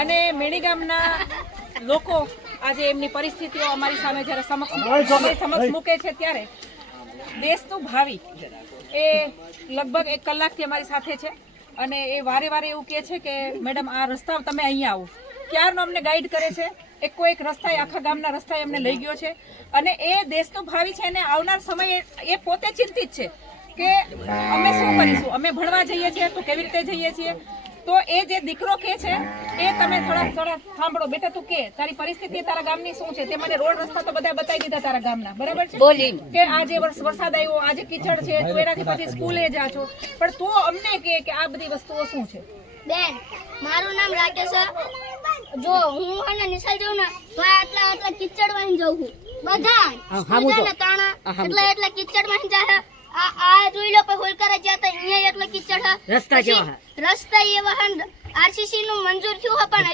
અને મેણી ગામના લોકો આજે એમની પરિસ્થિતિઓ અમારી સામે જ્યારે સમક્ષ મૂકે છે ત્યારે દેશનું ભાવિ એ લગભગ 1 કલાકથી અમારી સાથે છે અને એ વારે વારે એવું કહે છે કે મેડમ આ રસ્તા તમે અહીંયા આવો. ક્યારનો અમને ગાઈડ કરે છે, એક રસ્તા આખા ગામના રસ્તા અમને લઈ ગયો છે અને એ દેશનું ભાવિ છે અને આવનાર સમય એ પોતે ચિંતિત છે કે અમે શું કરીશું, અમે ભણવા જઈએ છીએ તો કેવી રીતે જઈએ છીએ. તો એ જે દીકરો કે છે એ તમે થોડા સાંભળો. બેટા તું કે તારી પરિસ્થિતિ તારા ગામની શું છે તે મને રોડ રસ્તા તો બધા બતાવી દીધા તારા ગામના, બરાબર છે કે આજે વરસાદ આવ્યો, આજે કીચડ છે, તું એનાથી પછી સ્કૂલે જા છો, પણ તું અમને કે આ બધી વસ્તુઓ શું છે. બેન મારું નામ રાકેશ છે. જો હું અને નિશાળ જાઉં ને તો આટલા કીચડ માં જઉં છું, બધા તાણા એટલે કીચડ માં જાય. આ જોઈ લો પછી હોલકરા જ્યાં તા અહીંયા એટલે કીચડ રસ્તા એવા આરસીસી નું મંજૂર થયું હે પણ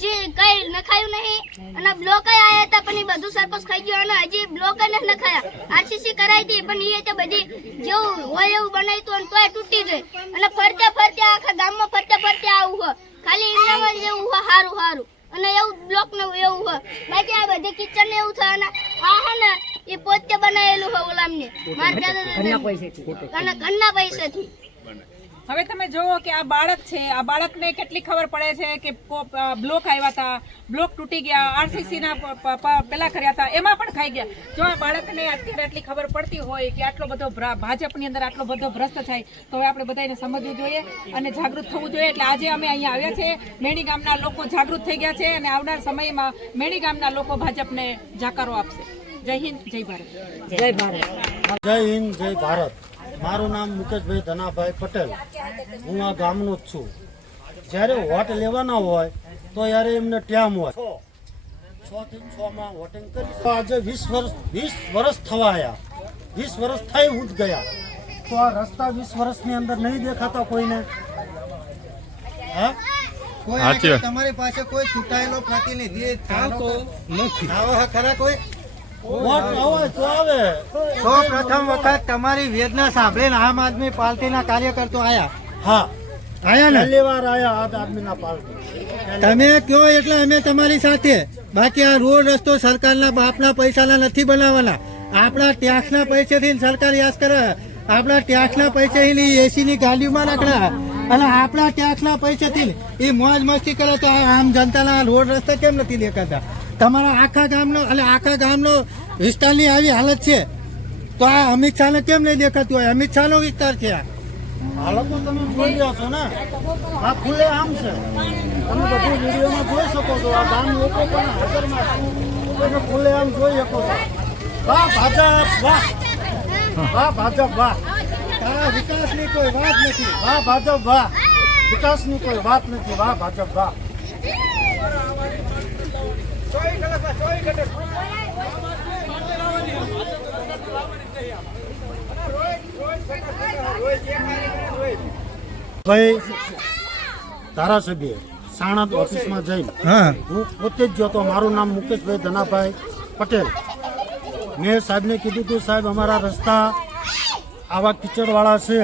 હજી કઈ નખાયું નહીં અને બ્લોક આયા હતા પણ એ બધું સરપંચ ખાઈ ગયો અને હજી બ્લોક નથી નખાયા. આરસીસી કરાઈ હતી પણ એ તો બધી જેવું હોય એવું બનાવ્યું અને તોય તૂટી ગઈ અને ફરતા આખા ગામમાં ફરતા આવું હોય ખાલી એમનામાં જેવું હોય સારું અને એવું બ્લોક ને એવું હોય બાકી આ બધી કિચન ને એવું થાય આ હે ને એ પોતે બનાવેલું હોય ઓલામને મારા ઘરના પૈસાથી. હવે તમે જોવો કે આ બાળક છે, આ બાળકને કેટલી ખબર પડે છે કે બ્લોક આવ્યા હતા, બ્લોક તૂટી ગયા, આરસીસી ના પેલા કર્યા હતા એમાં પણ ખાઈ ગયા. જો આ બાળકને અત્યારે આટલી ખબર પડતી હોય કે આટલો બધો ભાજપની અંદર આટલો બધો ભ્રષ્ટ થાય તો હવે આપણે બધાને સમજવું જોઈએ અને જાગૃત થવું જોઈએ. એટલે આજે અમે અહીંયા આવ્યા છે, મેણી ગામના લોકો જાગૃત થઈ ગયા છે અને આવનાર સમયમાં મેણી ગામના લોકો ભાજપને જાકારો આપશે. જય હિન્દ, જય ભારત. જય ભારત. જય હિન્દ, જય ભારત. મારું નામ મુકેશભાઈ ધનાભાઈ પટેલ. હું આ ગામનો જ છું. જ્યારે વોટ લેવાના હોય તો યારે એમને ટાઈમ હોય 6 થી 6 વોટિંગ કરી. આજે 20 વર્ષ થવા આવ્યા, 20 વર્ષ થઈ હું જ ગયા તો આ રસ્તા 20 વર્ષની અંદર નહીં દેખાતા કોઈને. હા તમારી પાસે કોઈ ચૂંટાયેલો પ્રતિનિધિ ખરા કોઈ પ્રથમ વખત તમારી વેદના સાંભળીને આમ આદમી પાર્ટીના કાર્યકર્તા આયા. હા આયા ને પહેલી વાર આયા આમ આદમીના પાર્ટી. તમે કયો એટલે અમે તમારી સાથે. બાકી આ રોડ રસ્તો સરકારના બાપના પૈસાના નથી બનાવવાના, આપણા ટેક્સના પૈસેથી સરકાર યાદ કરે. આપણા ટેક્સના પૈસેથી એસી ની ગાડીમાં નાખડા અને આપણા ટેક્સના પૈસેથી એ મોજ મસ્તી કરે તો આમ જનતાના રોડ રસ્તા કેમ નથી દેખાતા? તમારા આખા ગામનો વિસ્તારની આવી હાલત છે તો આ અમિત શાહને કેમ નહીં દેખાતું હોય? અમિત શાહનો વિસ્તાર છે. હાલત તો તમે જોઈ રહ્યા છો ને, આ ખુલ્લે આમ છે, તમે બધું વિડીયોમાં જોઈ શકો છો. આ ગામ લોકો પણ હાજરમાં તમે ખુલ્લે આમ જોઈ શકો છો. વાહ ભાજપ, વાહ વાહ ભાજપ, વાહ. વિકાસની કોઈ વાત નથી. વાહ ભાજપ, વાહ. વિકાસની કોઈ વાત નથી. વાહ ભાજપ, વાહ. ભાઈ ધારાસભ્ય સાણંદ ઓફિસમાં જઈને હું પોતે જ ગયો તો. મારું નામ મુકેશભાઈ ધનાભાઈ પટેલ. મેં સાહેબને કીધું હતું સાહેબ અમારા રસ્તા આવા કીચડવાળા છે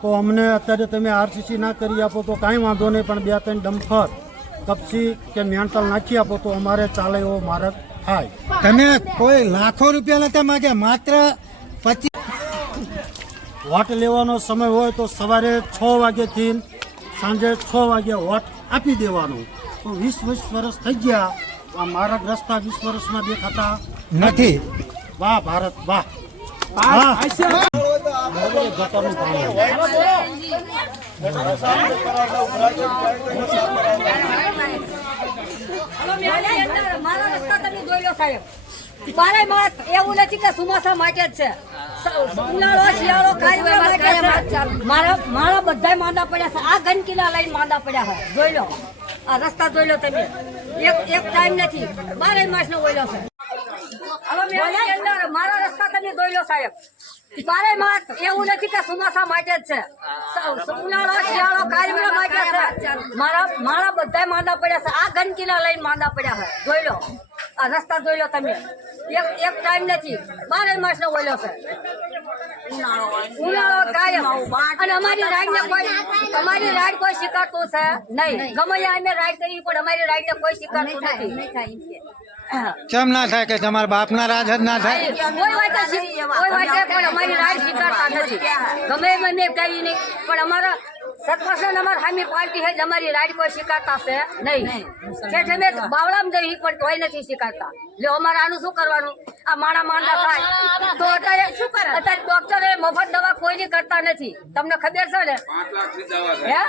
તો અમને અત્યારે તમે આરસીસી ના કરી આપો તો કાંઈ વાંધો નહીં, પણ 2-3 ડમ્ફર કપસી કે મેન્ટલ નાખી આપો તો અમારે ચાલે એવો માર્ગ થાય. તમે કોઈ લાખો રૂપિયા નતા માંગ્યા, માત્ર 25. વોટ લેવાનો સમય હોય તો સવારે 6 વાગ્યાથી સાંજે 6 વાગે વોટ આપી દેવાનો. તો 20 વર્ષ થઈ ગયા, આ માર્ગ રસ્તા 20 વર્ષમાં દેખાતા નથી. વાહ ભારત, વાહ. ગટરનું પાણી બારે માસ એવું નથી કે ચોમાસા માટે જ છે. ઉનાળો શિયાળો મારા બધા માંદા પડ્યા છે. આ ગંદકીના લઈને માંદા પડ્યા છે. જોઈ લો આ રસ્તા જોઈ લો તમે. એક ટાઈમ નથી, બારે માસ નો ઓઈલો છે. મારા રસ્તા તમે જોઈ લો સાહેબ. બારે માસ એવું નથી કે ચોમાસા માટે જ છે. ઉનાળો શિયાળો કાયમ માટે પડ્યા છે મારા બધા માંદા પડ્યા છે આ ગંદકીના લઈને માંદા પડ્યા છે જોઈ લો આ રસ્તા જોઈ લો તમે એક ટાઈમ નથી 12 માસનો ઓલ્યો છે ઉનાળો કાયમ અને અમારી રાઈડ કોઈ સ્વીકારતું છે નહીં ગમે અમે રાઈડ કરી પણ અમારી રાઈડ કોઈ સ્વીકારતું નથી કેમ ના થાય કે તમારા બાપના રાજ જ ના થાય? કોઈ વાત પણ અમારી રાઈડ સ્વીકારતા નથી ગમે એમ અમે કહી નહીં પણ અમારા સરપંચ અમારી સામી પાર્ટી છે અમારી રાઈડ કોઈ સ્વીકારતા છે નહીં કે અમે બાવળામાં જઈ પણ કોઈ નથી સ્વીકારતા એટલે અમારે આનું શું કરવાનું આ માણા માંદા થાય તો અત્યારે ડોક્ટરે મફત દવા કોઈની કરતા નથી તમને ખબર છે ને હે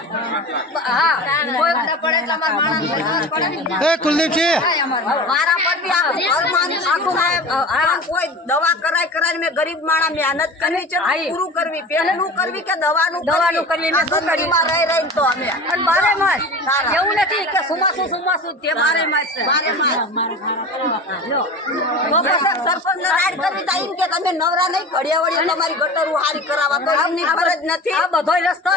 હા એ કુલદીપજી મારા પરથી કોઈ દવા કરાય મેં ગરીબ માણા મહેનત કરવી છે પૂરું કરવી પેલું કરવી કે દવાનું કરવી મેં શું કર્યું રહી તો અમે અને 12 માસ એવું નથી કે સુમાસું તે 12 માસ છે સરપંચ રાઈડ કરવી તો એમ કે તમે નવરા નહીં ઘડિયા વડિયા તમારી ગટરું હારી કરાવવા તો એમની ખબર જ નથી આ બધોય રસ્તો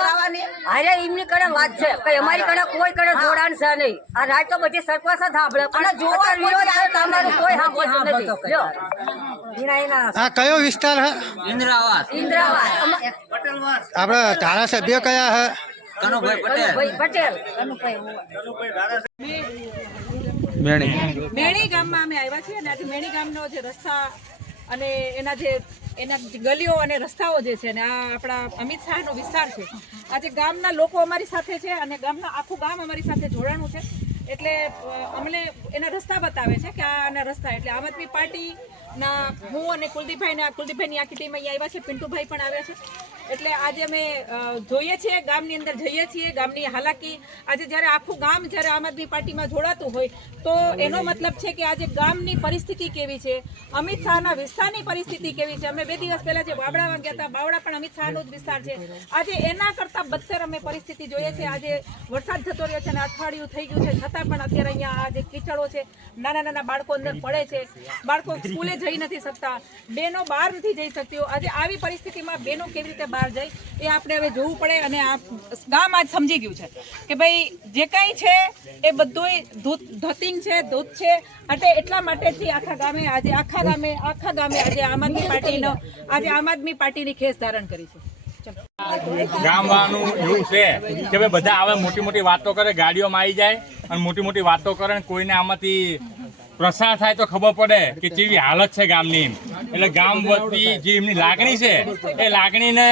અરે એમની કડે વાત છે કે અમારી કડે કોઈ કડે જોડાણ છે નહીં આ રાઈડ તો બધી સરપંચ જ સાંભળે પણ જોવા વિરોધ આવે તો અમારું કોઈ સાંભળતું નથી જો આ કયો વિસ્તાર હે? ઇન્દ્રાવાસ આપણા ધારાસભ્ય કયા હે? કનુભાઈ પટેલ મેણી ગામમાં અમે આવ્યા છીએ અને આજે મેણી ગામનો જે રસ્તા અને એના જે ગલીઓ અને રસ્તાઓ જે છે ને આ આપણા અમિત શાહનો વિસ્તાર છે. આજે ગામના લોકો અમારી સાથે છે અને ગામના આખું ગામ અમારી સાથે જોડાણું છે એટલે અમને એના રસ્તા બતાવે છે કે આના રસ્તા એટલે આમ આદમી પાર્ટીના હું અને કુલદીપભાઈની આખી ટીમ અહીંયા આવ્યા છે, પિન્ટુભાઈ પણ આવ્યા છે. એટલે આજે અમે જોઈએ છીએ ગામની અંદર જઈએ છીએ ગામની હાલાકી આજે જ્યારે આખું ગામ જ્યારે આમ આદમી પાર્ટીમાં જોડાતું હોય તો એનો મતલબ છે કે આજે ગામની પરિસ્થિતિ કેવી છે, અમિત શાહના વિસ્તારની પરિસ્થિતિ કેવી છે. અમે 2 દિવસ પહેલા જે બાવળામાં ગયા હતા, બાવળા પણ અમિત શાહનો જ વિસ્તાર છે. આજે એના કરતાં બદતર અમે પરિસ્થિતિ જોઈએ છીએ. આજે વરસાદ જતો રહ્યો છે અને અઠવાડિયું થઈ ગયું છે છતાં પણ અત્યારે અહીંયા આ જે કીચડો છે, નાના બાળકો અંદર પડે છે, બાળકો સ્કૂલે જઈ નથી શકતા, બહેનો બહાર નથી જઈ શકતી. આજે આવી પરિસ્થિતિમાં બહેનો કેવી રીતે બહાર જાય એ આપણે હવે જોવું પડે અને આ ગામ આજ સમજી ગયું છે કે ભાઈ જે કાંઈ છે એ બધુંય ધતિંગ છે, ધૂત છે. એટલે એટલા માટેથી આખા ગામે આજે આમ આદમી પાર્ટીની ખેસ ધારણ કરી છે. ગામવાનું એવું છે કે ભાઈ બધા આવે મોટી વાતો કરે, ગાડીઓમાં આવી જાય અને મોટી વાતો કરે ને કોઈને આમાંથી પ્રસાર થાય તો ખબર પડે કે કેવી હાલત છે ગામની. એટલે ગામ વતી જે એમની લાગણી છે એ લાગણીને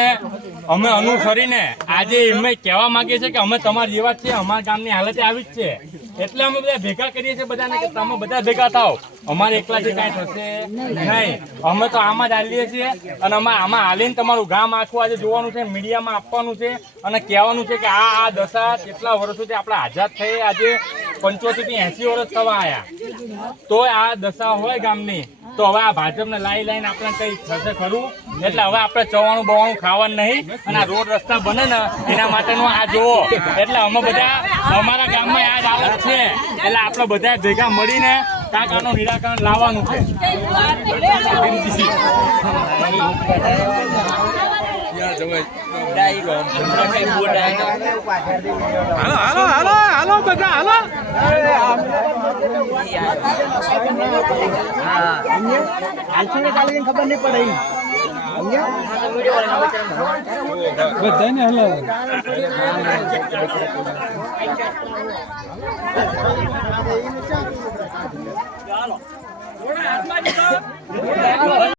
અમે અનુસરીને આજે એમને કહેવા માંગીએ છીએ કે અમે તમારા જેવા જ છીએ, અમારા ગામની હાલત આવી જ છે. એટલે અમે બધા ભેગા કરીએ છીએ બધાને કે તમે બધા ભેગા થાવ, અમારે એકલાથી કાંઈ થશે નહીં. અમે તો આમાં જ હાલીએ છીએ અને અમે આમાં હાલીને તમારું ગામ આખું આજે જોવાનું છે, મીડિયામાં આપવાનું છે અને કહેવાનું છે કે આ દશા કેટલા વર્ષોથી આપણે આઝાદ થઈ આજે 75 થી 80 વર્ષ થવા આવ્યા તો આ દશા હોય ગામની. તો હવે આ ભાજપને લાઈને આપણે કઈ થશે ખરું? એટલે હવે આપણે ચવાણું બવાણું ખાવાનું નહીં અને આ રોડ રસ્તા બને ને એના માટેનું આ જોવો. એટલે અમે બધા અમારા ગામમાં આ જ હાલત છે એટલે આપણે બધા ભેગા મળીને કાંઈક આનું નિરાકરણ લાવવાનું છે. હાલો બધા હાલો. ખબર નહીં પડે બધાને હલો.